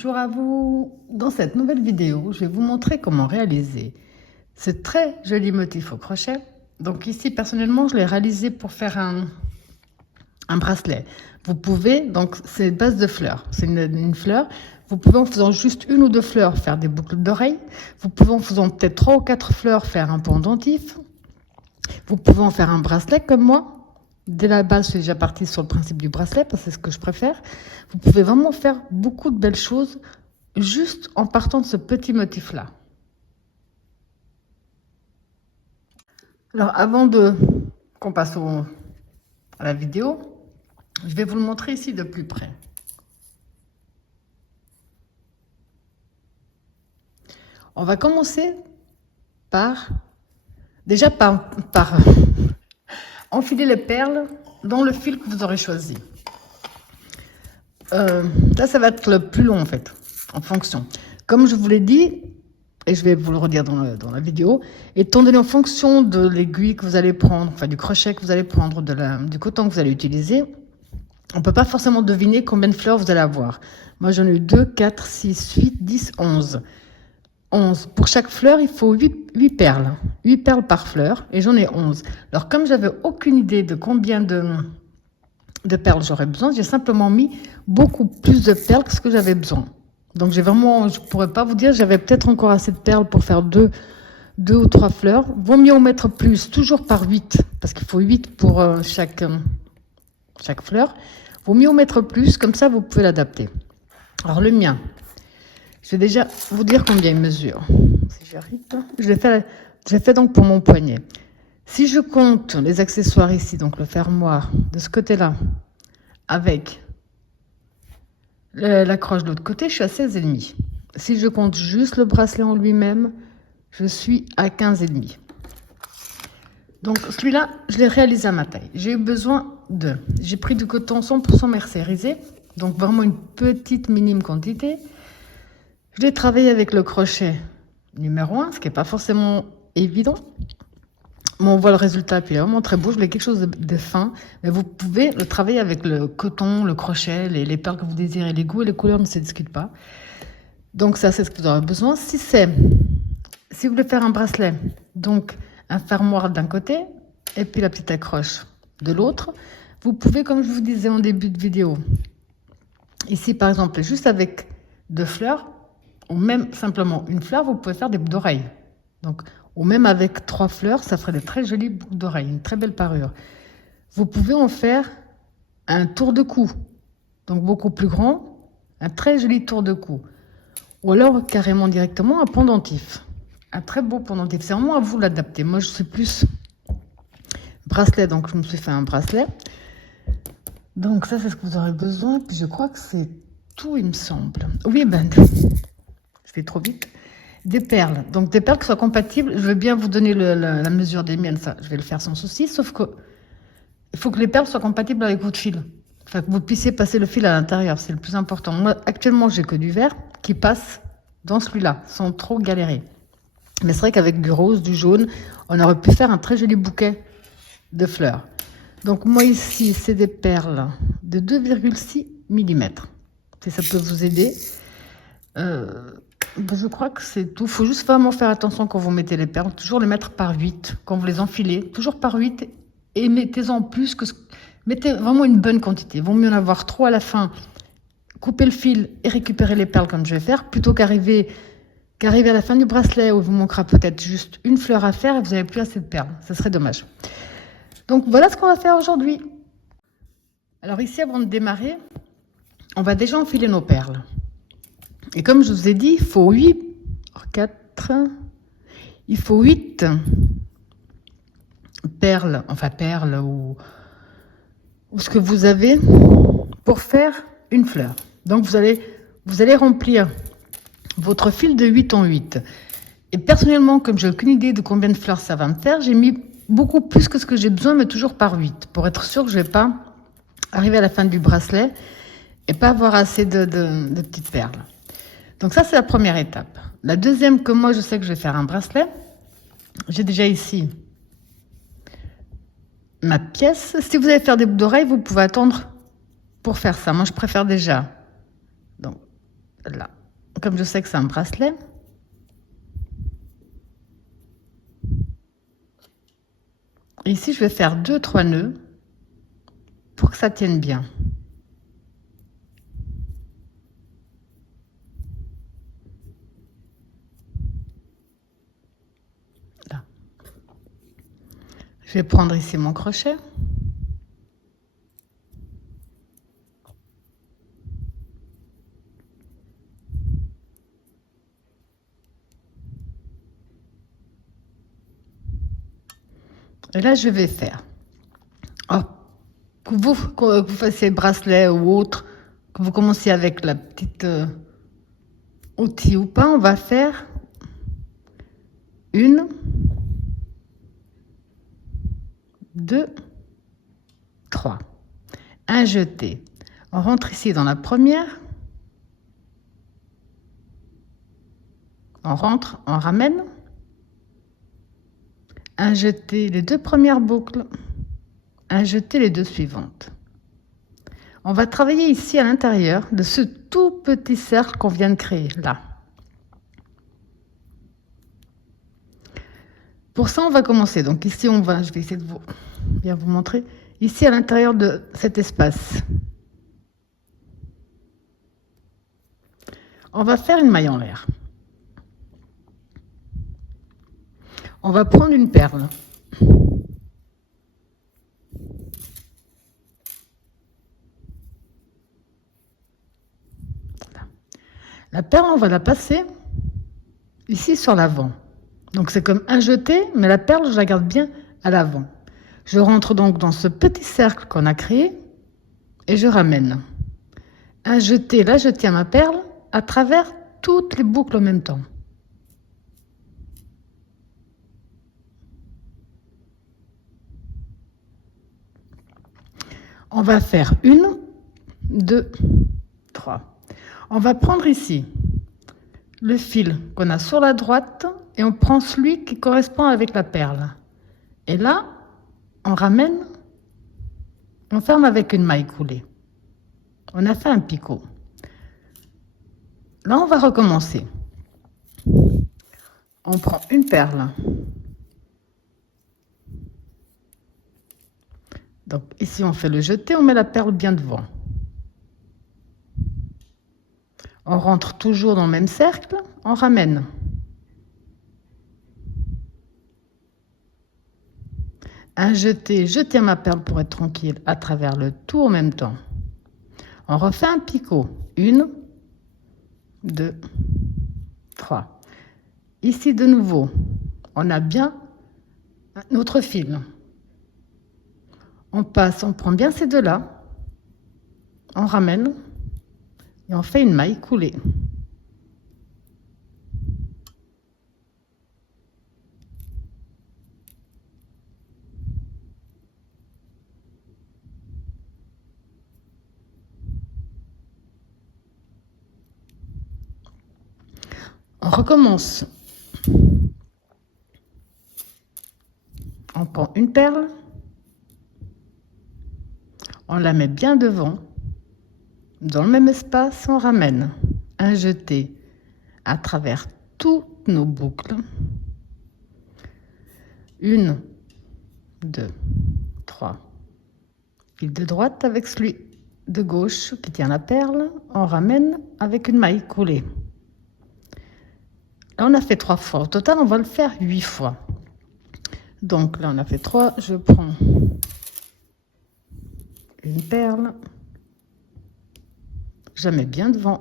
Bonjour à vous. Dans cette nouvelle vidéo, je vais vous montrer comment réaliser ce très joli motif au crochet. Donc ici, personnellement, je l'ai réalisé pour faire un bracelet. Vous pouvez, donc c'est base de fleurs, c'est une fleur. Vous pouvez en faisant juste une ou deux fleurs faire des boucles d'oreilles. Vous pouvez en faisant peut-être 3 ou 4 fleurs faire un pendentif. Vous pouvez en faire un bracelet comme moi. Dès la base, je suis déjà partie sur le principe du bracelet parce que c'est ce que je préfère. Vous pouvez vraiment faire beaucoup de belles choses juste en partant de ce petit motif-là. Alors, avant qu'on passe à la vidéo, je vais vous le montrer ici de plus près. On va commencer par enfiler les perles dans le fil que vous aurez choisi. Là, ça va être le plus long en fait, en fonction. Comme je vous l'ai dit, et je vais vous le redire dans la vidéo, étant donné en fonction de l'aiguille que vous allez prendre, enfin du crochet que vous allez prendre, du coton que vous allez utiliser, on ne peut pas forcément deviner combien de fleurs vous allez avoir. Moi, j'en ai eu 2, 4, 6, 8, 10, 11. 11. Pour chaque fleur, il faut 8 perles. 8 perles par fleur, et j'en ai 11. Alors, comme j'avais aucune idée de combien de perles j'aurais besoin, j'ai simplement mis beaucoup plus de perles que ce que j'avais besoin. Donc, je pourrais pas vous dire, j'avais peut-être encore assez de perles pour faire deux ou 3 fleurs. Vaut mieux en mettre plus, toujours par 8, parce qu'il faut 8 pour chaque fleur. Vaut mieux en mettre plus, comme ça, vous pouvez l'adapter. Alors, le mien, je vais déjà vous dire combien il mesure. Si j'arrive, je l'ai fait donc pour mon poignet. Si je compte les accessoires ici, donc le fermoir de ce côté-là, avec l'accroche de l'autre côté, je suis à 16,5. Si je compte juste le bracelet en lui-même, je suis à 15,5. Donc celui-là, je l'ai réalisé à ma taille. J'ai eu besoin j'ai pris du coton 100% mercerisé, donc vraiment une petite minime quantité. Je l'ai travaillé avec le crochet numéro 1, ce qui n'est pas forcément évident. Mais on voit le résultat, puis il est vraiment très beau. Je voulais quelque chose de fin, mais vous pouvez le travailler avec le coton, le crochet, les perles que vous désirez, les goûts et les couleurs ne se discutent pas. Donc ça, c'est ce que vous aurez besoin. Si vous voulez faire un bracelet, donc un fermoir d'un côté, et puis la petite accroche de l'autre, vous pouvez, comme je vous disais en début de vidéo, ici par exemple, juste avec 2 fleurs, ou même simplement une fleur, vous pouvez faire des boucles d'oreilles. Donc, ou même avec 3 fleurs, ça ferait de très jolies boucles d'oreilles, une très belle parure. Vous pouvez en faire un tour de cou, donc beaucoup plus grand, un très joli tour de cou. Ou alors carrément directement un pendentif, un très beau pendentif. C'est vraiment à vous l'adapter. Moi, je suis plus bracelet, donc je me suis fait un bracelet. Donc ça, c'est ce que vous aurez besoin. Puis je crois que c'est tout, il me semble. Oui, je vais trop vite. Des perles. Donc des perles qui soient compatibles. Je vais bien vous donner la mesure des miennes. Ça, je vais le faire sans souci. Sauf que il faut que les perles soient compatibles avec votre fil. Enfin, que vous puissiez passer le fil à l'intérieur. C'est le plus important. Moi, actuellement, j'ai que du vert qui passe dans celui-là, sans trop galérer. Mais c'est vrai qu'avec du rose, du jaune, on aurait pu faire un très joli bouquet de fleurs. Donc moi ici, c'est des perles de 2,6 mm. Si ça peut vous aider. Je crois que c'est tout. Il faut juste vraiment faire attention quand vous mettez les perles. Toujours les mettre par 8. Quand vous les enfilez, toujours par 8. Et mettez-en plus que... Mettez vraiment une bonne quantité. Il vaut mieux en avoir 3 à la fin. Couper le fil et récupérer les perles comme je vais faire, plutôt qu'arriver à la fin du bracelet où il vous manquera peut-être juste une fleur à faire et vous n'avez plus assez de perles. Ça serait dommage. Donc voilà ce qu'on va faire aujourd'hui. Alors ici, avant de démarrer, on va déjà enfiler nos perles. Et comme je vous ai dit, il faut 8 perles, enfin perles ou ce que vous avez pour faire une fleur. Donc vous allez remplir votre fil de 8 en 8. Et personnellement, comme j'ai aucune idée de combien de fleurs ça va me faire, j'ai mis beaucoup plus que ce que j'ai besoin, mais toujours par 8, pour être sûr que je ne vais pas arriver à la fin du bracelet et pas avoir assez de petites perles. Donc ça, c'est la première étape. La deuxième, que moi, je sais que je vais faire un bracelet. J'ai déjà ici ma pièce. Si vous allez faire des boucles d'oreilles, vous pouvez attendre pour faire ça. Moi, je préfère déjà. Donc, là. Comme je sais que c'est un bracelet, ici je vais faire 2-3 nœuds pour que ça tienne bien. Là. Je vais prendre ici mon crochet. Et là, je vais faire, oh, que vous fassiez bracelet ou autre, que vous commenciez avec la petite outil ou pas, on va faire 1, 2, 3. Un jeté. On rentre ici dans la première. On rentre, on ramène. Un jeté les 2 premières boucles. Un jeté les 2 suivantes. On va travailler ici à l'intérieur de ce tout petit cercle qu'on vient de créer, là. Pour ça, on va commencer. Donc ici, je vais essayer de bien vous montrer. Ici, à l'intérieur de cet espace, on va faire une maille en l'air. On va prendre une perle. La perle, on va la passer ici sur l'avant. Donc c'est comme un jeté, mais la perle, je la garde bien à l'avant. Je rentre donc dans ce petit cercle qu'on a créé et je ramène. Un jeté, là je tiens ma perle à travers toutes les boucles en même temps. On va faire 1, 2, 3. On va prendre ici le fil qu'on a sur la droite et on prend celui qui correspond avec la perle. Et là, on ramène, on ferme avec une maille coulée. On a fait un picot. Là, on va recommencer. On prend une perle. Donc ici, on fait le jeté, on met la perle bien devant. On rentre toujours dans le même cercle, on ramène. Un jeté, je tiens ma perle pour être tranquille à travers le tout en même temps. On refait un picot. 1, 2, 3. Ici de nouveau, on a bien notre fil. On passe, on prend bien ces deux-là, on ramène et on fait une maille coulée. On recommence. On prend une perle, on la met bien devant, dans le même espace, on ramène un jeté à travers toutes nos boucles. 1, 2, 3. Fil de droite avec celui de gauche qui tient la perle, on ramène avec une maille coulée. Là, on a fait 3 fois. Au total, on va le faire 8 fois. Donc là, on a fait 3. Je prends une perle. Je la mets bien devant.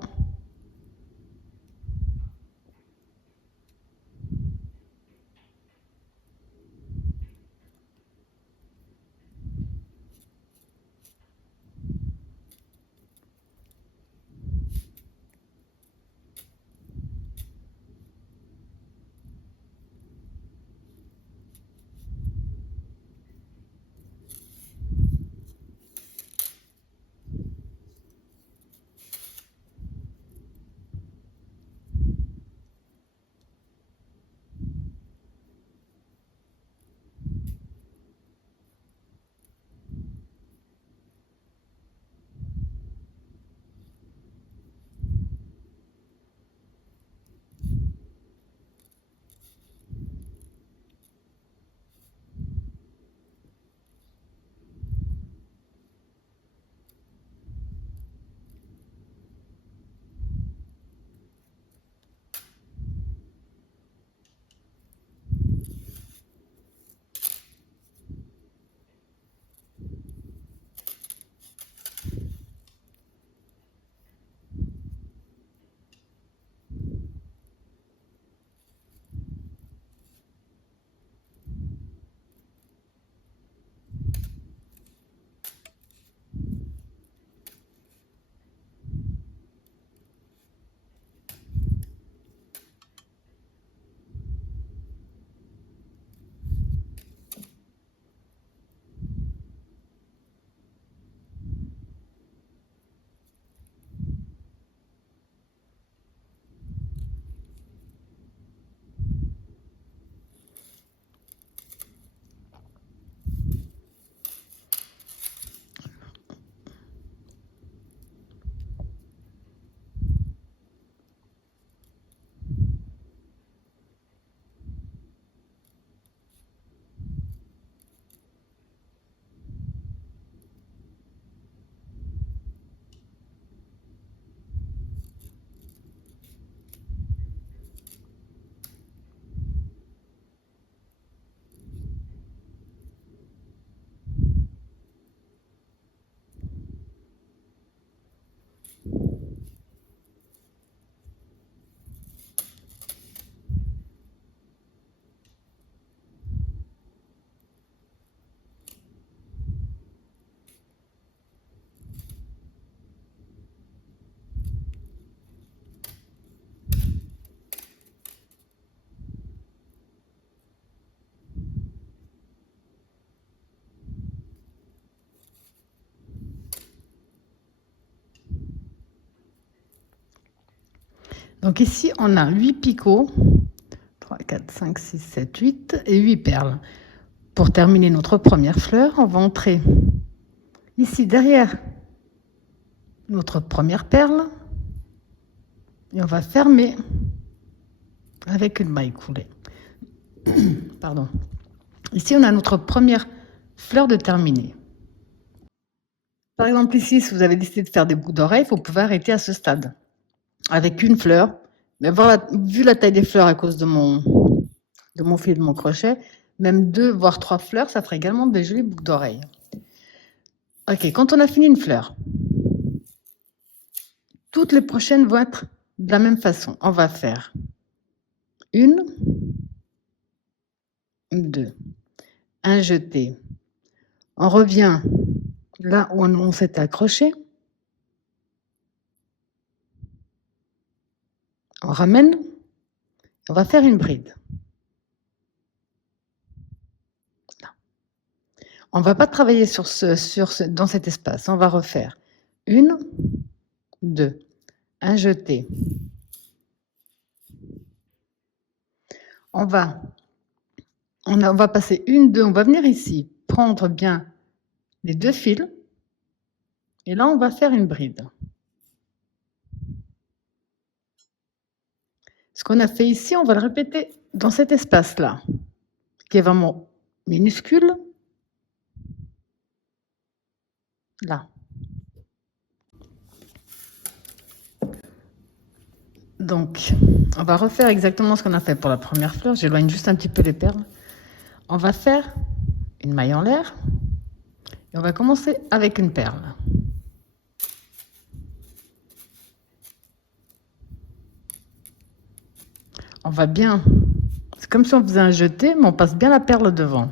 Donc ici, on a 8 picots, 3, 4, 5, 6, 7, 8 et 8 perles. Pour terminer notre première fleur, on va entrer ici derrière notre première perle et on va fermer avec une maille coulée. Pardon. Ici, on a notre première fleur de terminée. Par exemple, ici, si vous avez décidé de faire des boucles d'oreilles, vous pouvez arrêter à ce stade avec une fleur. Mais voilà, vu la taille des fleurs à cause de mon fil de mon crochet, même 2 voire 3 fleurs, ça ferait également des jolies boucles d'oreilles. Ok, quand on a fini une fleur, toutes les prochaines vont être de la même façon. On va faire une, deux, un jeté. On revient là où on s'est accroché. On ramène. On va faire une bride. On ne va pas travailler dans cet espace. On va refaire une, deux, un jeté. On va passer une, deux, on va venir ici, prendre bien les 2 fils. Et là, on va faire une bride. Ce qu'on a fait ici, on va le répéter dans cet espace-là, qui est vraiment minuscule. Là. Donc, on va refaire exactement ce qu'on a fait pour la première fleur. J'éloigne juste un petit peu les perles. On va faire une maille en l'air. Et on va commencer avec une perle. On va bien... C'est comme si on faisait un jeté, mais on passe bien la perle devant.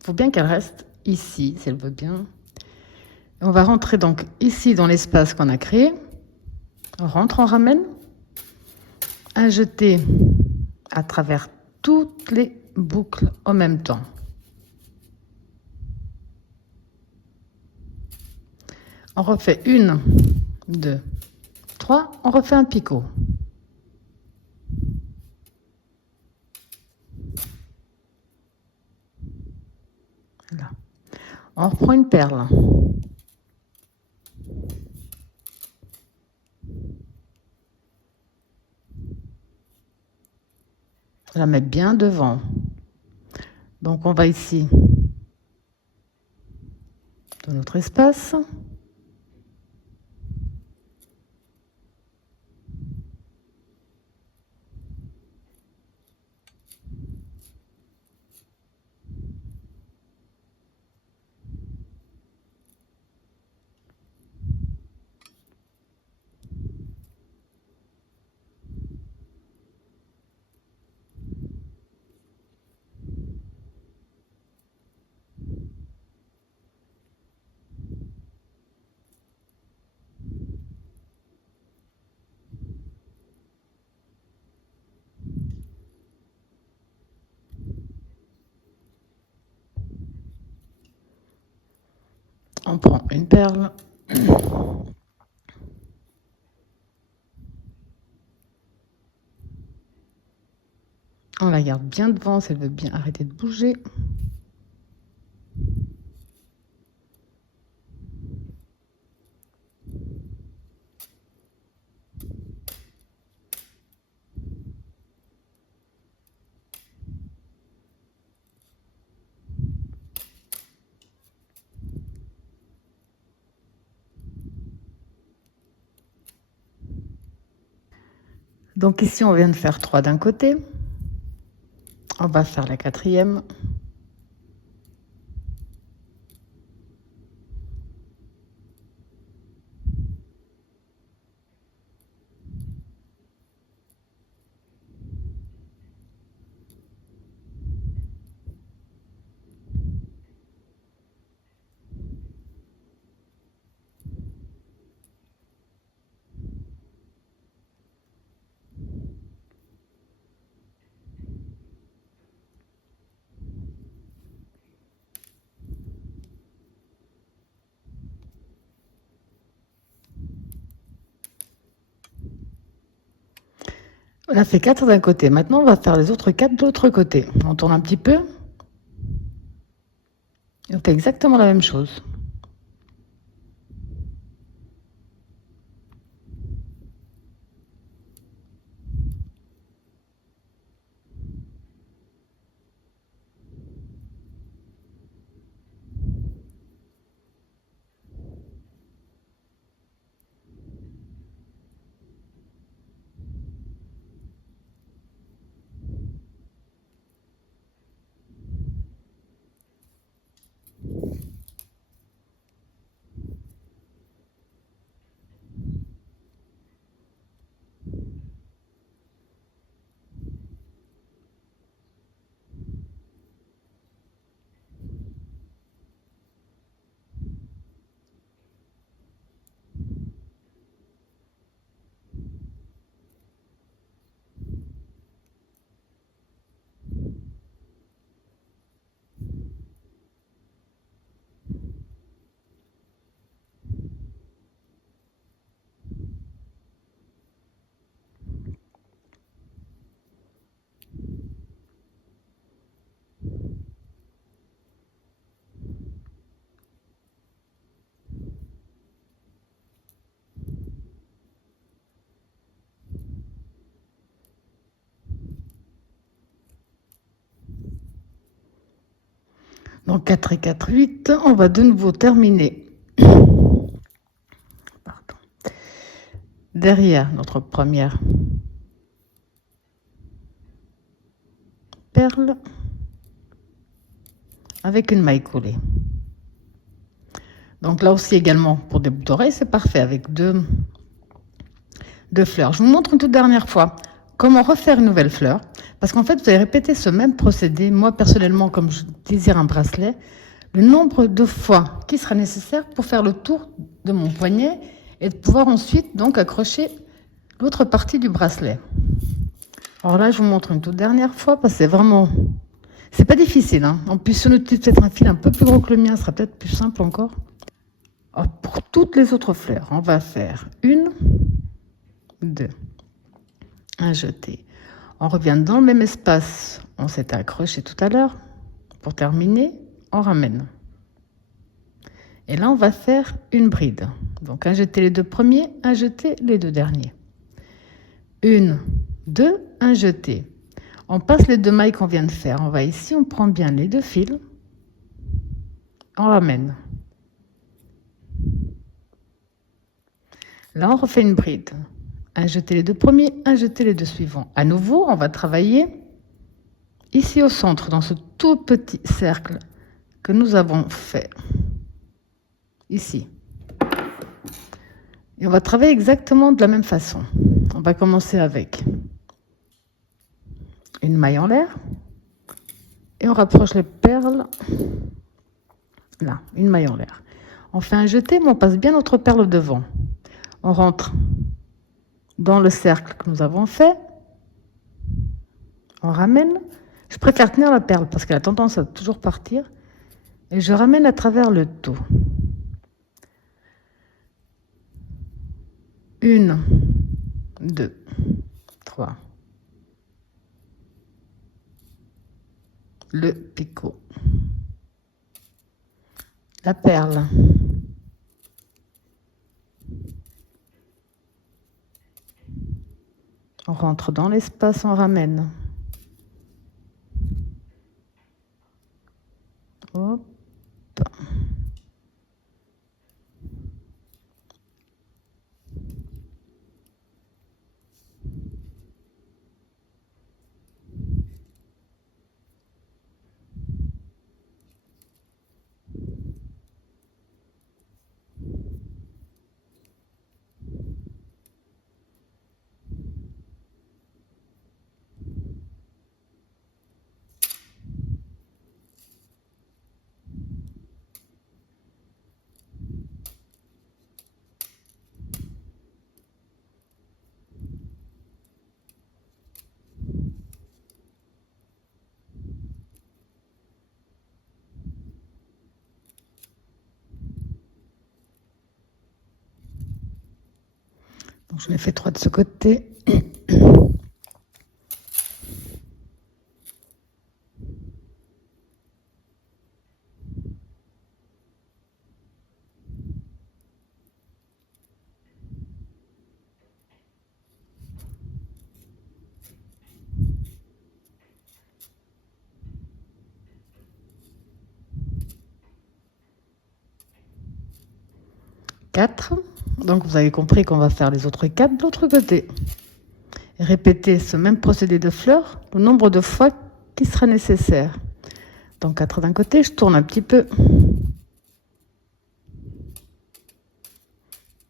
Il faut bien qu'elle reste ici, si elle veut bien. Et on va rentrer donc ici dans l'espace qu'on a créé. On rentre, on ramène. Un jeté à travers toutes les boucles en même temps. On refait une, deux, trois. On refait un picot. Là. On reprend une perle. On la met bien devant. Donc on va ici dans notre espace. On prend une perle. On la garde bien devant si elle veut bien arrêter de bouger. Donc ici, on vient de faire 3 d'un côté. On va faire la 4e. On a fait 4 d'un côté. Maintenant, on va faire les autres 4 de l'autre côté. On tourne un petit peu. Et on fait exactement la même chose. Donc 4 et 4, 8. On va de nouveau terminer. Pardon. Derrière notre première perle avec une maille collée. Donc là aussi également pour des boucles d'oreilles, c'est parfait avec deux fleurs. Je vous montre une toute dernière fois comment refaire une nouvelle fleur. Parce qu'en fait, vous allez répéter ce même procédé. Moi, personnellement, comme je désire un bracelet, le nombre de fois qui sera nécessaire pour faire le tour de mon poignet et de pouvoir ensuite donc accrocher l'autre partie du bracelet. Alors là, je vous montre une toute dernière fois parce que c'est vraiment... C'est pas difficile. Hein. En plus, si on utilise peut-être un fil un peu plus gros que le mien, ce sera peut-être plus simple encore. Alors, pour toutes les autres fleurs, on va faire 1, 2, un jeté. On revient dans le même espace, on s'était accroché tout à l'heure. Pour terminer, on ramène. Et là, on va faire une bride. Donc, un jeté les 2 premiers, un jeté les 2 derniers. 1, 2, un jeté. On passe les 2 mailles qu'on vient de faire. On va ici, on prend bien les 2 fils. On ramène. Là, on refait une bride. Un jeté les 2 premiers, un jeté les 2 suivants. À nouveau, on va travailler ici au centre, dans ce tout petit cercle que nous avons fait. Ici. Et on va travailler exactement de la même façon. On va commencer avec une maille en l'air. Et on rapproche les perles. Là, une maille en l'air. On fait un jeté, mais on passe bien notre perle devant. On rentre dans le cercle que nous avons fait. On ramène. Je préfère tenir la perle parce qu'elle a tendance à toujours partir. Et je ramène à travers le tout. 1, 2, 3. Le picot. La perle. On rentre dans l'espace, on ramène. Hop. Donc, je l'ai fait 3 de ce côté. 4. Donc vous avez compris qu'on va faire les autres 4 de l'autre côté. Et répéter ce même procédé de fleurs le nombre de fois qui sera nécessaire. Donc 4 d'un côté, je tourne un petit peu.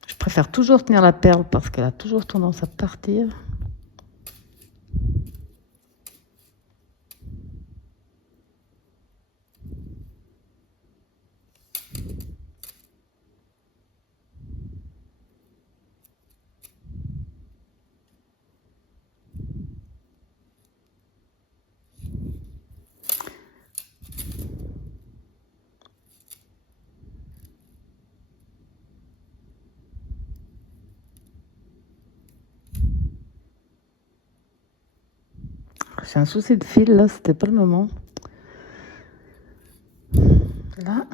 Je préfère toujours tenir la perle parce qu'elle a toujours tendance à partir. J'ai un souci de fil là, c'était pas le moment. Là.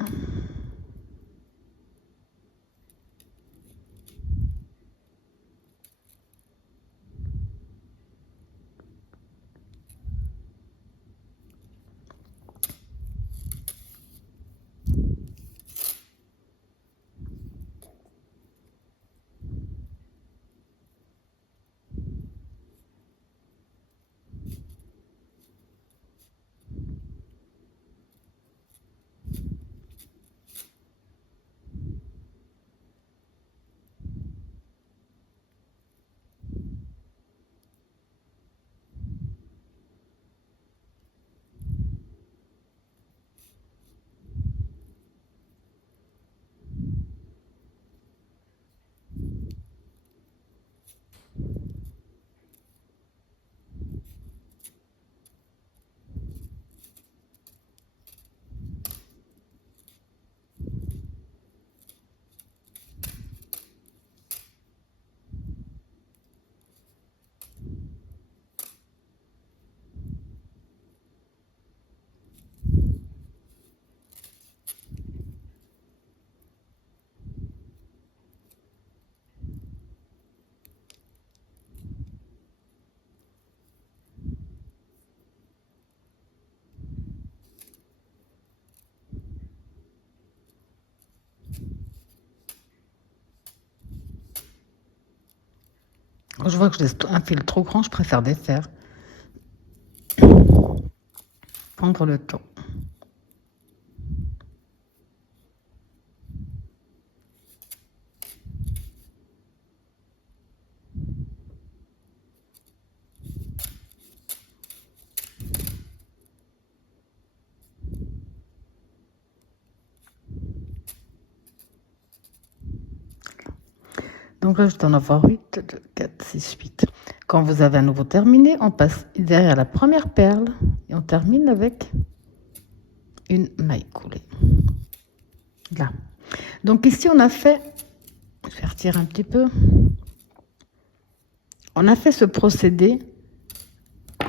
Quand je vois que je laisse un fil trop grand, je préfère défaire. Prendre le temps. Donc là, je dois en avoir 8, 2, 4, 6, 8. Quand vous avez à nouveau terminé, on passe derrière la première perle et on termine avec une maille coulée. Là. Donc ici, on a fait, je vais retirer un petit peu, on a fait ce procédé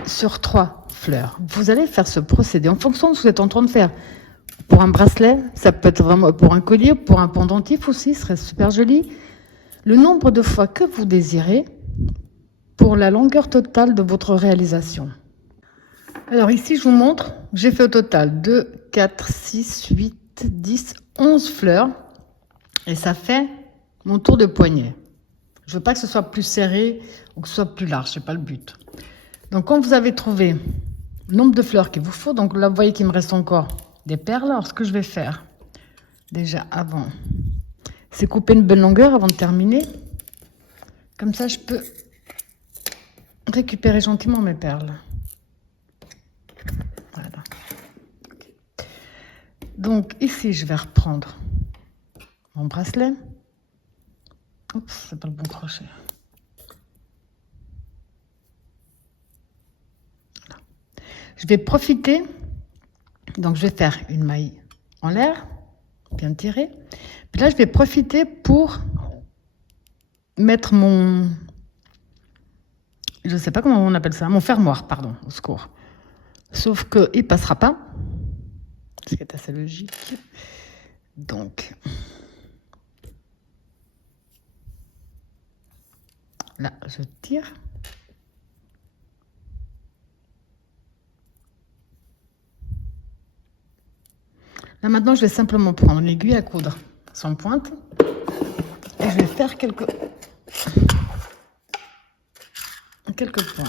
sur 3 fleurs. Vous allez faire ce procédé en fonction de ce que vous êtes en train de faire. Pour un bracelet, ça peut être vraiment pour un collier, pour un pendentif aussi, ce serait super joli. Le nombre de fois que vous désirez pour la longueur totale de votre réalisation. Alors ici, je vous montre, j'ai fait au total 2, 4, 6, 8, 10, 11 fleurs. Et ça fait mon tour de poignet. Je veux pas que ce soit plus serré ou que ce soit plus large, c'est pas le but. Donc quand vous avez trouvé le nombre de fleurs qu'il vous faut, donc là vous voyez qu'il me reste encore des perles. Alors ce que je vais faire, déjà avant, c'est couper une bonne longueur avant de terminer. Comme ça je peux récupérer gentiment mes perles. Voilà. Okay. Donc ici je vais reprendre mon bracelet. Oups, c'est pas le bon crochet. Voilà. Je vais profiter, donc je vais faire une maille en l'air, bien tirée. Puis là, je vais profiter pour mettre mon, je sais pas comment on appelle ça, mon fermoir, pardon, au secours. Sauf qu'il passera pas, ce qui est assez logique. Donc, là, je tire. Là, maintenant, je vais simplement prendre une aiguille à coudre sans pointe. Et je vais faire quelques points.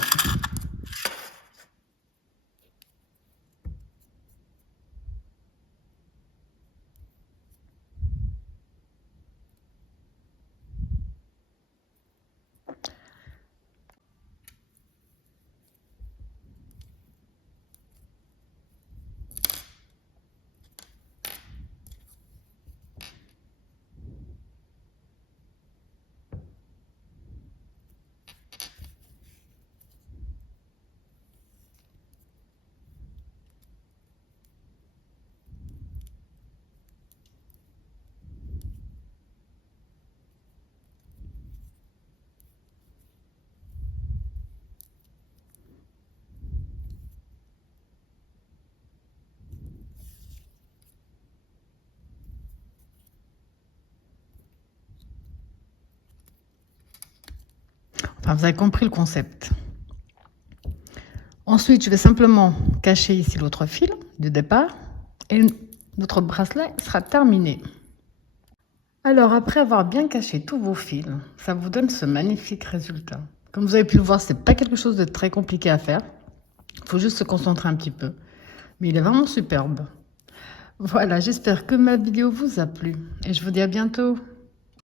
Enfin, vous avez compris le concept. Ensuite, je vais simplement cacher ici l'autre fil du départ et notre bracelet sera terminé. Alors, après avoir bien caché tous vos fils, ça vous donne ce magnifique résultat. Comme vous avez pu le voir, c'est pas quelque chose de très compliqué à faire. Il faut juste se concentrer un petit peu. Mais il est vraiment superbe. Voilà, j'espère que ma vidéo vous a plu et je vous dis à bientôt.